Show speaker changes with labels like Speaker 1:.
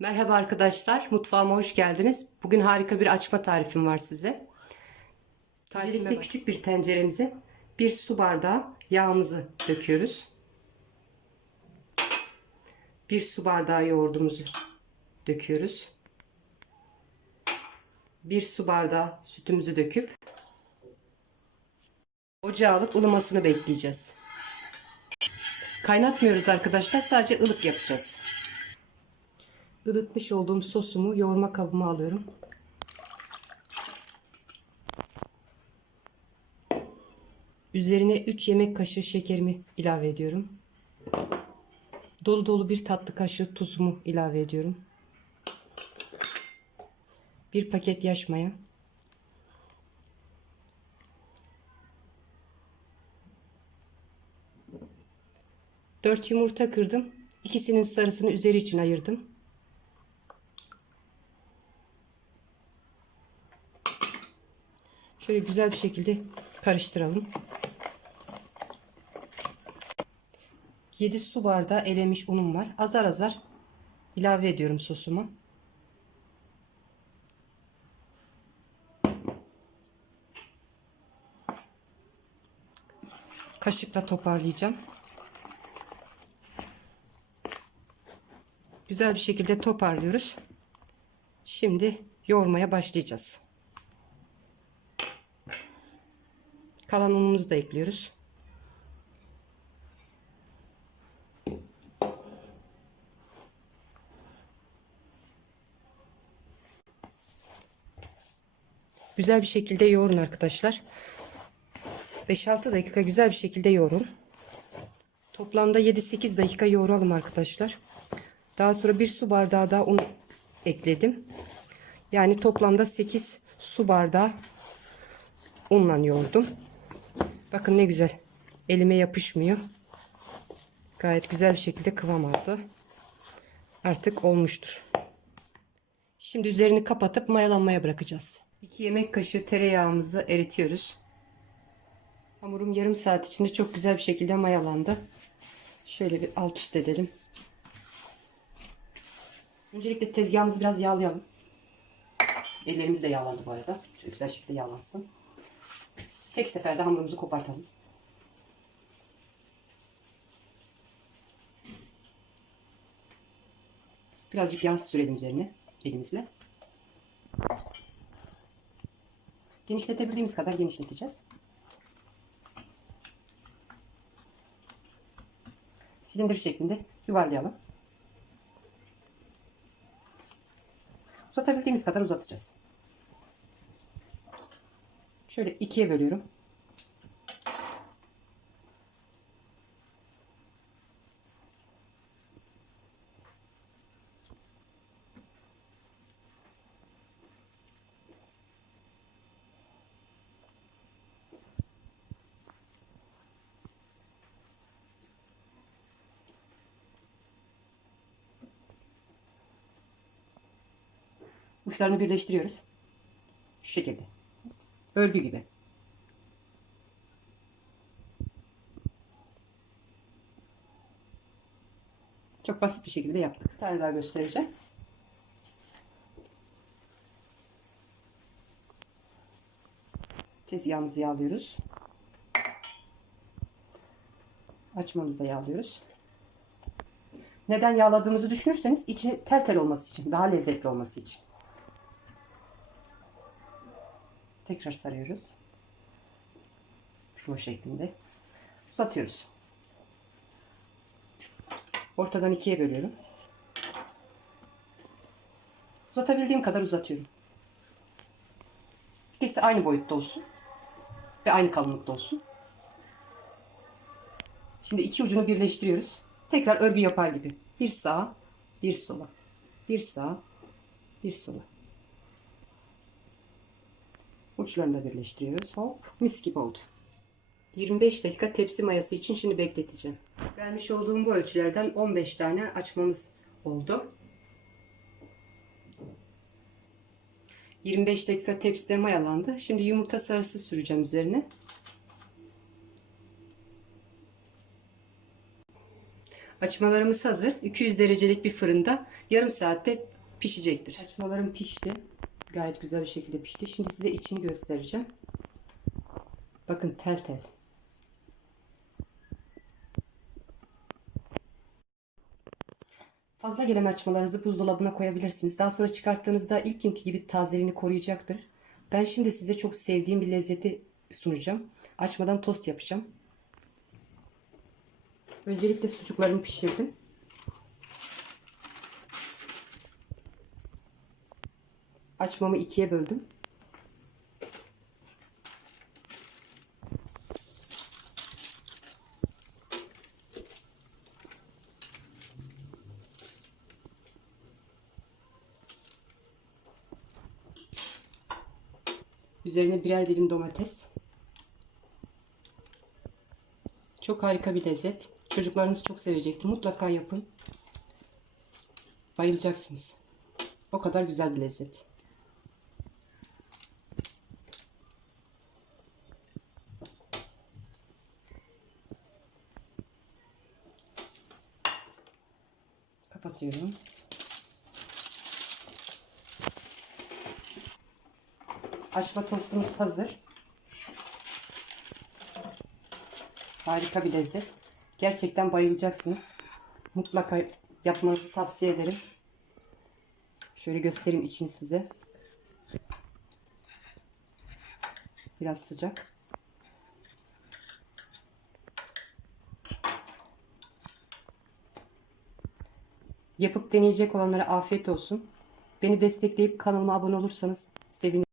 Speaker 1: Merhaba arkadaşlar, mutfağıma hoş geldiniz. Bugün harika bir açma tarifim var size. Öncelikle küçük bir tenceremize bir su bardağı yağımızı döküyoruz. Bir su bardağı yoğurdumuzu döküyoruz. Bir su bardağı sütümüzü döküp ocağa alıp ılımasını bekleyeceğiz. Kaynatmıyoruz arkadaşlar, sadece ılık yapacağız. Ilıtmış olduğum sosumu yoğurma kabıma alıyorum. Üzerine 3 yemek kaşığı şekerimi ilave ediyorum. Dolu dolu bir tatlı kaşığı tuzumu ilave ediyorum. Bir paket yaş maya. Dört yumurta kırdım. İkisinin sarısını üzeri için ayırdım. Şöyle güzel bir şekilde karıştıralım. 7 su bardağı elemiş unum var. Azar azar ilave ediyorum sosuma. Kaşıkla toparlayacağım. Güzel bir şekilde toparlıyoruz. Şimdi yoğurmaya başlayacağız. Kalan unumuzu da ekliyoruz. Güzel bir şekilde yoğurun arkadaşlar. 5-6 dakika güzel bir şekilde yoğurun. Toplamda 7-8 dakika yoğuralım arkadaşlar. Daha sonra bir su bardağı daha un ekledim. Yani toplamda 8 su bardağı unla yoğurdum. Bakın ne güzel. Elime yapışmıyor. Gayet güzel bir şekilde kıvam aldı. Artık olmuştur. Şimdi üzerini kapatıp mayalanmaya bırakacağız. 2 yemek kaşığı tereyağımızı eritiyoruz. Hamurum yarım saat içinde çok güzel bir şekilde mayalandı. Şöyle bir alt üst edelim. Öncelikle tezgahımızı biraz yağlayalım. Ellerimiz de yağlandı bu arada. Şöyle güzel şekilde yağlansın. Tek seferde hamurumuzu kopartalım. Birazcık yağ sürelim üzerine elimizle. Genişletebildiğimiz kadar genişleteceğiz. Silindir şeklinde yuvarlayalım. Uzatabildiğimiz kadar uzatacağız. Şöyle ikiye bölüyorum. Uçlarını birleştiriyoruz. Şu şekilde. Örgü gibi. Çok basit bir şekilde yaptık. Bir tane daha göstereceğim. Tezgahımızı yağlıyoruz. Açmamızı da yağlıyoruz. Neden yağladığımızı düşünürseniz içi tel tel olması için, daha lezzetli olması için. Tekrar sarıyoruz. Şu şeklinde. Uzatıyoruz. Ortadan ikiye bölüyorum. Uzatabildiğim kadar uzatıyorum. İkisi aynı boyutta olsun. Ve aynı kalınlıkta olsun. Şimdi iki ucunu birleştiriyoruz. Tekrar örgü yapar gibi. Bir sağa, bir sola. Bir sağa, bir sola. Uçlarını da birleştiriyoruz. Hop mis gibi oldu. 25 dakika tepsi mayası için şimdi bekleteceğim. Vermiş olduğum bu ölçülerden 15 tane açmamız oldu. 25 dakika tepside mayalandı. Şimdi yumurta sarısı süreceğim üzerine. Açmalarımız hazır. 200 derecelik bir fırında yarım saatte pişecektir. Açmalarım pişti. Gayet güzel bir şekilde pişti. Şimdi size içini göstereceğim. Bakın tel tel. Fazla gelen açmalarınızı buzdolabına koyabilirsiniz. Daha sonra çıkarttığınızda ilk günkü gibi tazeliğini koruyacaktır. Ben şimdi size çok sevdiğim bir lezzeti sunacağım. Açmadan tost yapacağım. Öncelikle sucuklarımı pişirdim. Açmamı ikiye böldüm. Üzerine birer dilim domates. Çok harika bir lezzet. Çocuklarınız çok sevecektir. Mutlaka yapın. Bayılacaksınız. O kadar güzel bir lezzet. Kapatıyorum. Açma tostumuz hazır. Harika bir lezzet. Gerçekten bayılacaksınız. Mutlaka yapmanızı tavsiye ederim. Şöyle göstereyim içini size. Biraz sıcak. Yapıp deneyecek olanlara afiyet olsun. Beni destekleyip kanalıma abone olursanız sevinirim.